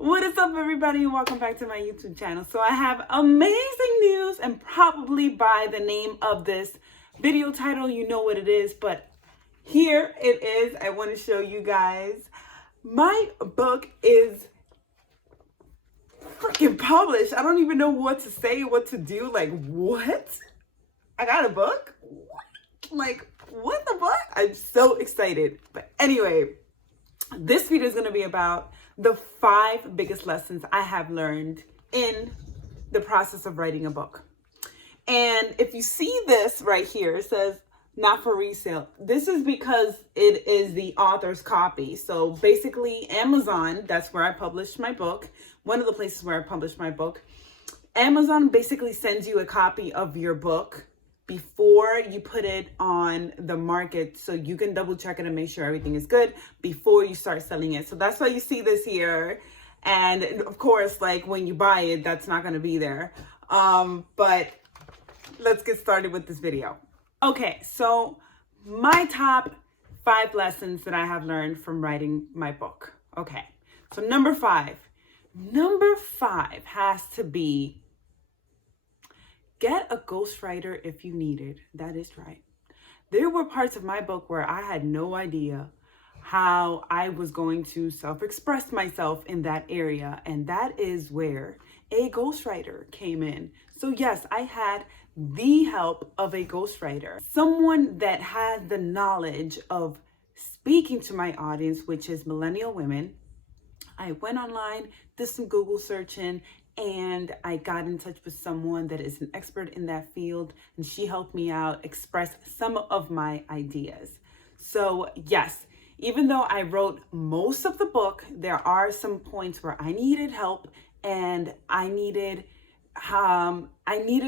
What is up, everybody, and welcome back to my YouTube channel. So I have amazing news, and probably by the name of this video title, you know what it is, but here it is. I want to show you guys. My book is freaking published. I don't even know what to say, what to do. Like, what? I got a book? What? Like, what the fuck? I'm so excited. But anyway, this video is going to be about the 5 biggest lessons I have learned in the process of writing a book. And if you see this right here, it says not for resale. This is because it is the author's copy. So basically Amazon, that's where I published my book. One of the places where I published my book. Amazon basically sends you a copy of your book before you put it on the market, so you can double check it and make sure everything is good before you start selling it. So that's why you see this here. And of course, like when you buy it, that's not going to be there. But let's get started with this video. Okay, so my top 5 lessons that I have learned from writing my book. Okay, so number 5 has to be: get a ghostwriter if you need it. That is right. There were parts of my book where I had no idea how I was going to self-express myself in that area. And that is where a ghostwriter came in. So yes, I had the help of a ghostwriter, someone that had the knowledge of speaking to my audience, which is millennial women. I went online, did some Google searching, and I got in touch with someone that is an expert in that field, and she helped me out express some of my ideas. So yes, even though I wrote most of the book, there are some points where I needed help, and I needed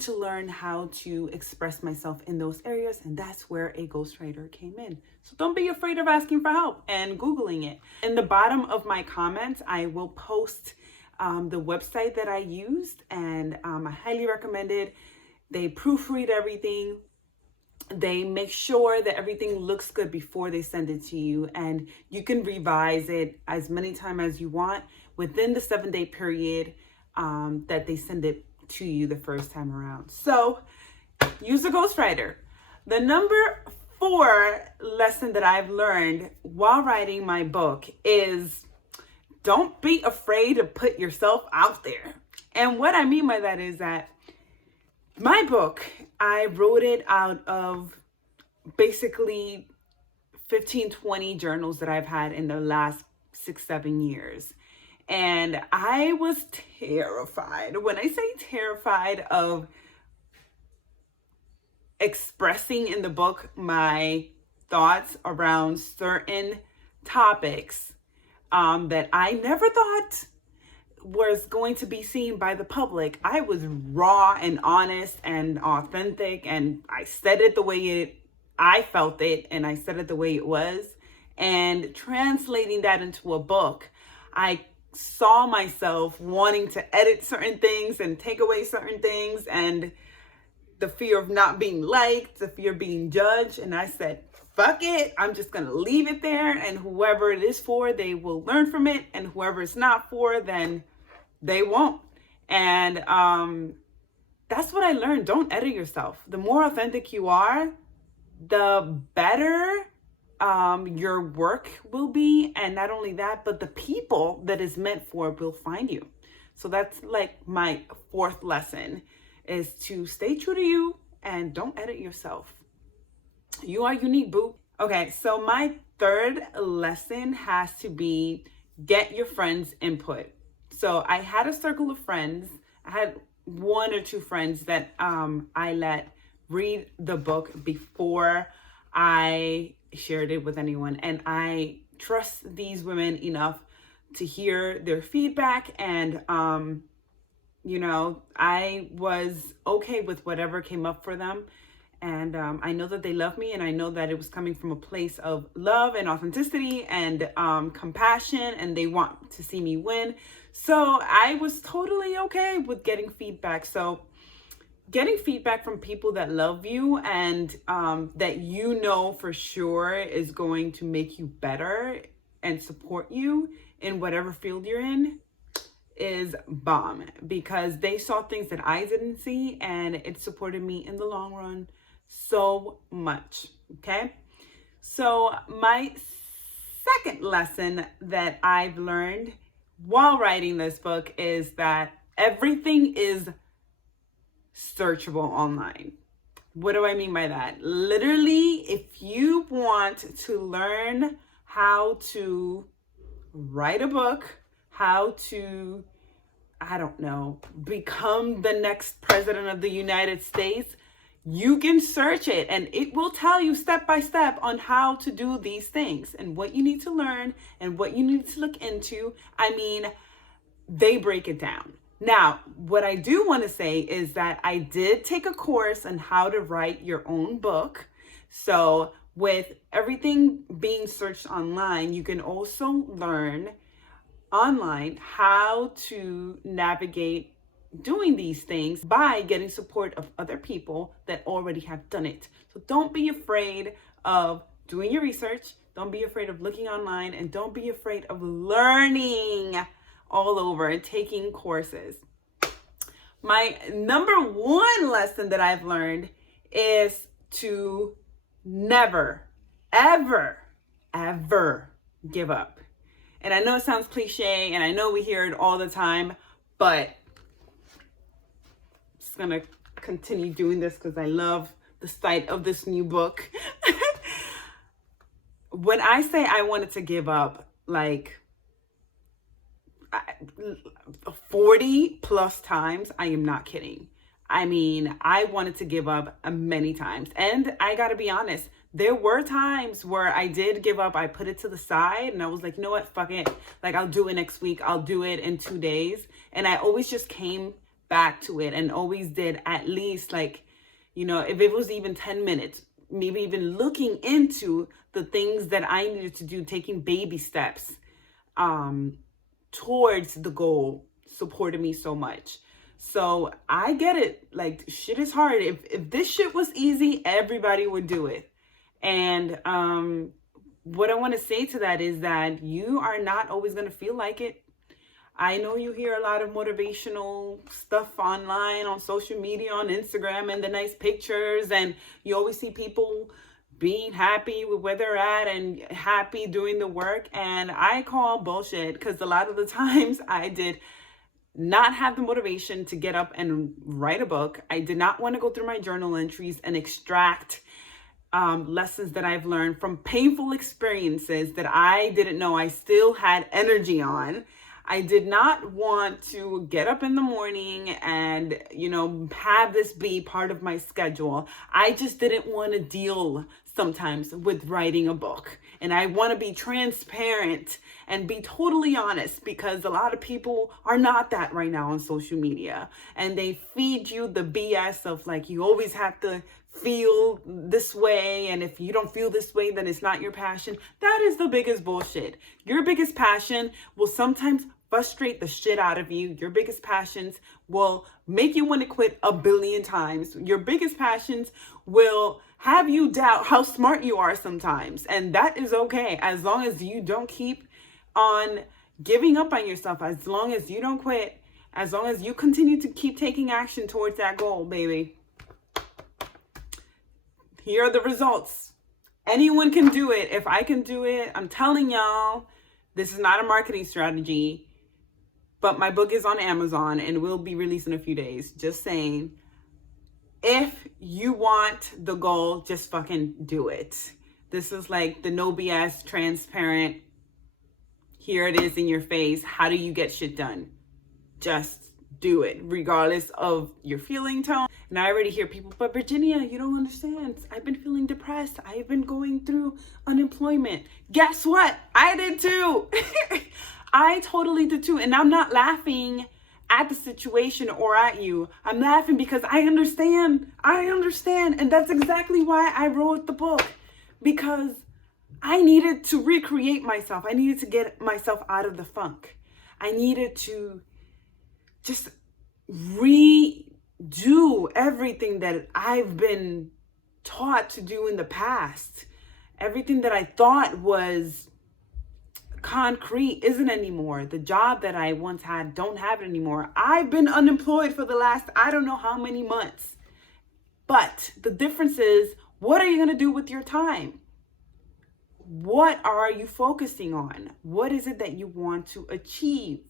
to learn how to express myself in those areas, and that's where a ghostwriter came in. So don't be afraid of asking for help and Googling it. In the bottom of my comments, I will post the website that I used, and I highly recommend it. They proofread everything. They make sure that everything looks good before they send it to you, and you can revise it as many times as you want within the 7-day period that they send it to you the first time around. So use a ghostwriter. The number 4 lesson that I've learned while writing my book is: don't be afraid to put yourself out there. And what I mean by that is that my book, I wrote it out of basically 15, 20 journals that I've had in the last 6-7 years. And I was terrified. When I say terrified of expressing in the book my thoughts around certain topics that I never thought was going to be seen by the public. I was raw and honest and authentic, and I said it the way I felt it, and I said it the way it was. And translating that into a book, I saw myself wanting to edit certain things and take away certain things, and the fear of not being liked, the fear of being judged. And I said, fuck it, I'm just going to leave it there, and whoever it is for, they will learn from it, and whoever it's not for, then they won't. And that's what I learned. Don't edit yourself. The more authentic you are, the better your work will be. And not only that, but the people that is meant for will find you. So that's like my 4th lesson, is to stay true to you and don't edit yourself. You are unique, boo. Okay, so my 3rd lesson has to be: get your friends' input. So I had a circle of friends. I had 1 or 2 friends that I let read the book before I shared it with anyone. And I trust these women enough to hear their feedback. And, I was okay with whatever came up for them. And I know that they love me, and I know that it was coming from a place of love and authenticity and compassion, and they want to see me win. So I was totally okay with getting feedback. So getting feedback from people that love you and that you know for sure is going to make you better and support you in whatever field you're in, is bomb because they saw things that I didn't see, and it supported me in the long run so much. Okay. So my second lesson that I've learned while writing this book is that everything is searchable online. What do I mean by that? Literally, if you want to learn how to write a book, how to, I don't know, become the next president of the United States, you can search it and it will tell you step by step on how to do these things and what you need to learn and what you need to look into. I mean, they break it down. Now, what I do want to say is that I did take a course on how to write your own book. So with everything being searched online, you can also learn online how to navigate doing these things by getting support of other people that already have done it. So don't be afraid of doing your research. Don't be afraid of looking online, and don't be afraid of learning all over and taking courses. My number one lesson that I've learned is to never, ever, ever give up. And I know it sounds cliche, and I know we hear it all the time, but I'm just gonna continue doing this because I love the sight of this new book. When I say I wanted to give up, like 40 plus times, I am not kidding. I mean, I wanted to give up many times. And I gotta be honest, there were times where I did give up. I put it to the side and I was like, you know what, fuck it. Like, I'll do it next week. I'll do it in 2 days. And I always just came back to it and always did at least, like, you know, if it was even 10 minutes, maybe even looking into the things that I needed to do, taking baby steps towards the goal, supported me so much. So I get it. Like, shit is hard. If this shit was easy, everybody would do it. And what I want to say to that is that you are not always going to feel like it. I know you hear a lot of motivational stuff online, on social media, on Instagram, and the nice pictures. And you always see people being happy with where they're at and happy doing the work. And I call bullshit, because a lot of the times I did not have the motivation to get up and write a book. I did not want to go through my journal entries and extract lessons that I've learned from painful experiences that I didn't know I still had energy on. I did not want to get up in the morning and, you know, have this be part of my schedule. I just didn't want to deal sometimes with writing a book. And I want to be transparent and be totally honest, because a lot of people are not that right now on social media. And they feed you the BS of, like, you always have to feel this way, and if you don't feel this way, then it's not your passion. That is the biggest bullshit. Your biggest passion will sometimes frustrate the shit out of you. Your biggest passions will make you want to quit 1 billion times. Your biggest passions will have you doubt how smart you are sometimes, and that is okay, as long as you don't keep on giving up on yourself, as long as you don't quit, as long as you continue to keep taking action towards that goal, baby. Here are the results. Anyone can do it. If I can do it, I'm telling y'all, this is not a marketing strategy, but my book is on Amazon and will be released in a few days. Just saying, if you want the goal, just fucking do it. This is like the no BS, transparent, here it is in your face. How do you get shit done? Just do it, regardless of your feeling tone. And I already hear people, but Virginia, you don't understand. I've been feeling depressed. I've been going through unemployment. Guess what? I did too. I totally did too. And I'm not laughing at the situation or at you. I'm laughing because I understand. And that's exactly why I wrote the book, because I needed to recreate myself. I needed to get myself out of the funk. I needed to just redo everything that I've been taught to do in the past. Everything that I thought was concrete isn't anymore. The job that I once had, don't have it anymore. I've been unemployed for the last, I don't know how many months. But the difference is, what are you going to do with your time? What are you focusing on? What is it that you want to achieve?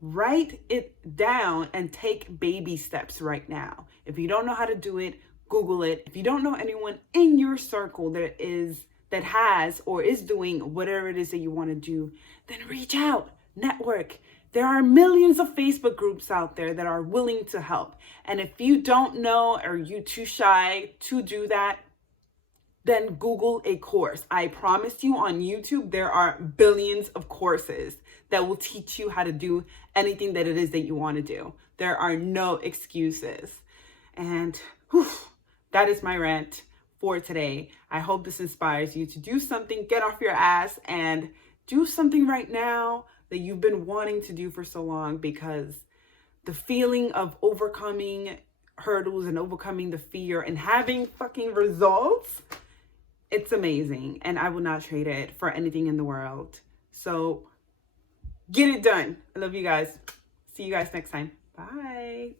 Write it down and take baby steps right now. If you don't know how to do it, Google it. If you don't know anyone in your circle that has or is doing whatever it is that you want to do, then reach out, network. There are millions of Facebook groups out there that are willing to help. And if you don't know or you're too shy to do that, then Google a course. I promise you, on YouTube, there are billions of courses that will teach you how to do anything that it is that you want to do. There are no excuses. And that is my rant for today. I hope this inspires you to do something, get off your ass and do something right now that you've been wanting to do for so long, because the feeling of overcoming hurdles and overcoming the fear and having fucking results, it's amazing. And I will not trade it for anything in the world. So get it done. I love you guys. See you guys next time. Bye.